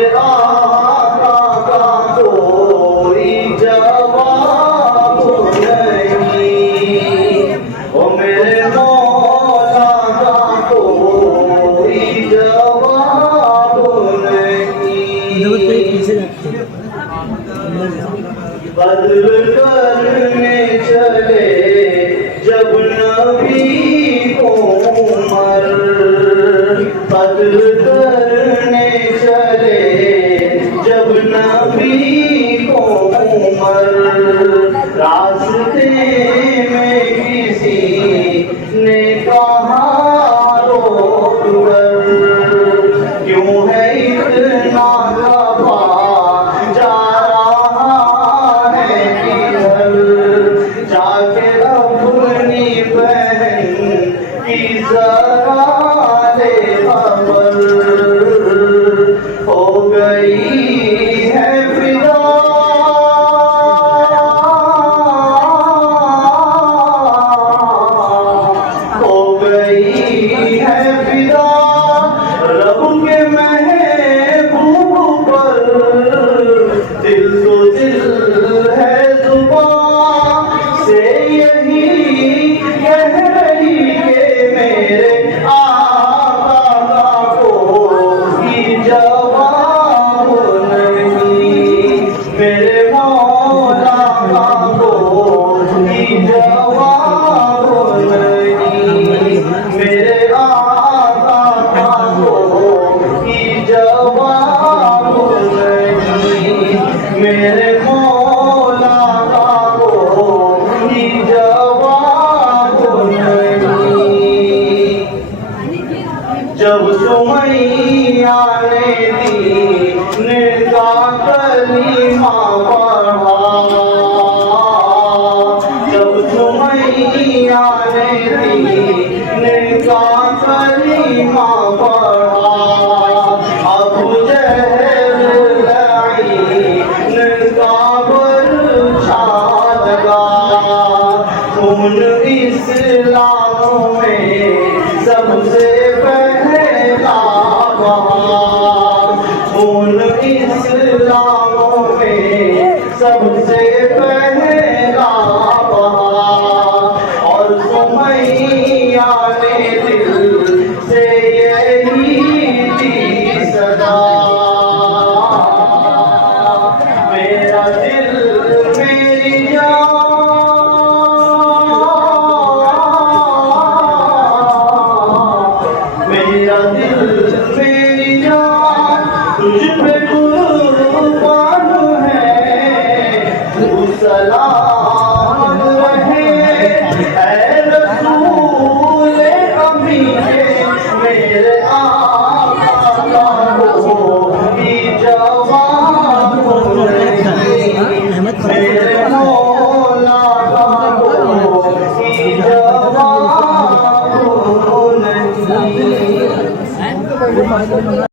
मेरे आका का कोई जवाब नहीं, ओ मेरे मौला का कोई जवाब नहीं। बदल करने चले जब नबी उमर, बदल करने चले जब नबी उमर, रास्ते में किसी ने कहा रोक कर, क्यों है इतना खफा जा रहा है किधर, जाके अपनी बहन की जरा ले खबर, हो गई है फिदा हो गई है फिदा रब के महबूब पर, दिल तो दिल है जुबान से यही कह रही के मेरे आका का कोई जवाब नहीं, मेरे मौला का कोई जवाब नहीं, मेरे आका का कोई जवाब नहीं, मेरे मौला का कोई जवाब नहीं। जब सुमैया ने दीन का कलीमा पढ़ा, जब सुमैया ने दीन का कलीमा पढ़ा, अबू जहल लईन का बरछा लगा, खून इस्लाम में सबसे पहला बहा, खून इस्लाम में सबसे पहला बहा, और सुमैया ने दिल से यही दी सदा, मेरा दिल मेरी जान, मेरा दिल मेरी जान तुझ पे कुर्बान है, तू सलामत रहे ऐ रसूल अमीने, मेरे आका का कोई जवाब नहीं, मेरे मौला का कोई जवाब नहीं।